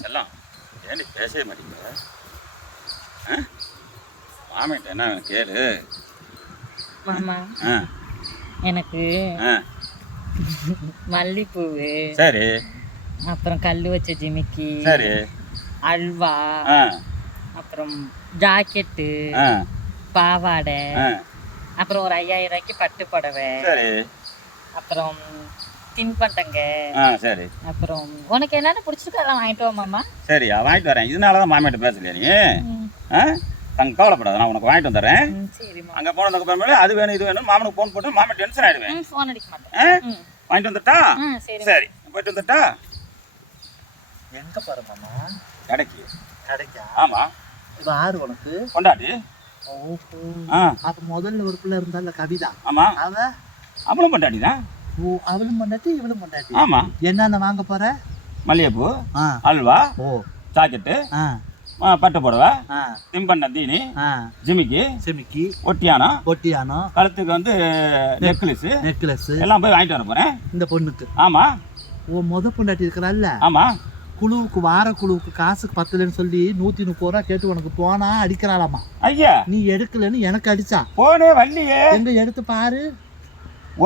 செல்லம் ஏண்டி பேசவே மாட்டீங்க? மாமிட்ட என்ன கேளு. மாமா ஆ எனக்கு ஆ மல்லிப்பூவு, சரி அப்புறம் கல் வச்ச ஜிமிக்கி, சரி அல்வா, ஆ அப்புறம் ஜாக்கெட்டு, ஆ பாவாடை, ஆ அப்புறம் ஒரு 5000 ரூபாய்க்கு பட்டு புடவை, சரி அப்புறம் தின்பண்டங்க, ஆ சரி அப்புறம் உனக்கு என்னென்ன பிடிச்சிருக்கோ அதெல்லாம் வாங்கிட்டு வா மாமா. சரி வாங்கிட்டு வரேன். இதனால தான் மாமியாட்ட பேசலையா நீ? ஆ தங்க கவலைப்படாத, நான் உனக்கு வாங்கிட்டு வந்துடுறேன். சரிம்மா. அங்கே போனதுக்கு அப்புறமேலே அது வேணும் இது வேணும் மாமனுக்கு ஃபோன் போட்டு மாமன் டென்ஷன் ஆகிடுவேன். ஃபோன் அடிக்க மாட்டேன். வாங்கிட்டு வந்துட்டா? சரி சரி போயிட்டு வந்துட்டா? எங்க போற மாமா? கடைக்கு. கடைக்கா? ஆமா. இது ஆறு உனக்கு கொண்டாடி. ஓஹோ. ஆ அப்ப முதல்ல ஒரு பிள்ளை இருந்தால கவிதா, ஆமா அவ அவளும் கொண்டாடி தான். ஓ அவளும் பொண்டாட்டி இவளும் பொண்டாட்டி. ஆமா. என்னென்ன வாங்க போற? மல்லிகைப்பூ, ஆ அல்வா, ஓ ஜாக்கெட்டு, ஆ பட்டு புடவை, ஆ தின்பண்டம் தீனி, ஆ ஜிமிக்கி, செமிக்கி, ஒட்டியானம், ஒட்டியானம், கழுத்துக்கு வந்து நெக்லஸ் நெக்லஸ் எல்லாம் போய் வாங்கிட்டு வர போறேன் இந்த பொண்ணுக்கு. ஆமா ஓ முத பொண்டாட்டி இருக்கிறல்ல, ஆமா குழுவுக்கு வார குழுவுக்கு காசுக்கு பத்தலன்னு சொல்லி 130 ரூபா கேட்டு உனக்கு போனா அடிக்கிறாளாமா. ஐயா நீ எடுக்கலன்னு எனக்கு அடிச்சா. போனே வள்ளியே, எங்க எடுத்து பாரு.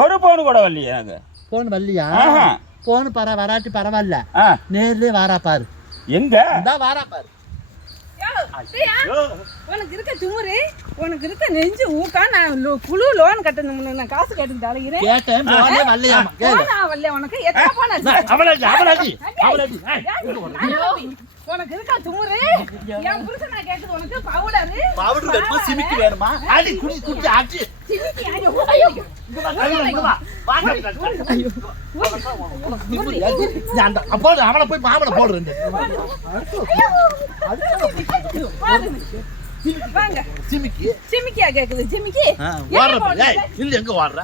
ஒரு பவுன் கூட வள்ளியே எனக்கு. போன் வரலையா? ஆஹா. போன் வராட்டி பரவாயில்ல, ஆ, நேர்லயே வாரா பாரு. எங்க இந்தா வாரா பாரு. உனக்கு இருக்க திமுரு, உனக்கு இருக்க நெஞ்சு ஊக்கா. நான் குழு லோன் கட்டணும்னு நான் காசு கேட்டுக்கிட்டு அலைகிறேன். கேட்டேன் போனே வரலையாமா. கேளு. போனா வரல உனக்கு எத்தனை போனா அவளாடி. உனக்கு இருக்கா திமுரு? என் புருஷன் நான் கேட்டது உனக்கு பவுடரு பவுடர் வேணுமா சிமிக்கி வேணுமா? ஆடி குடி குடி ஆட்டி. சிமிக்கி ஐயோ அவனை போய் மாமனை போடுறேன். வாங்க சிமிக்கி சிமிக்கியா கேக்குது. சிமிக்கி ஓடுற இல்ல எங்க ஓடுற?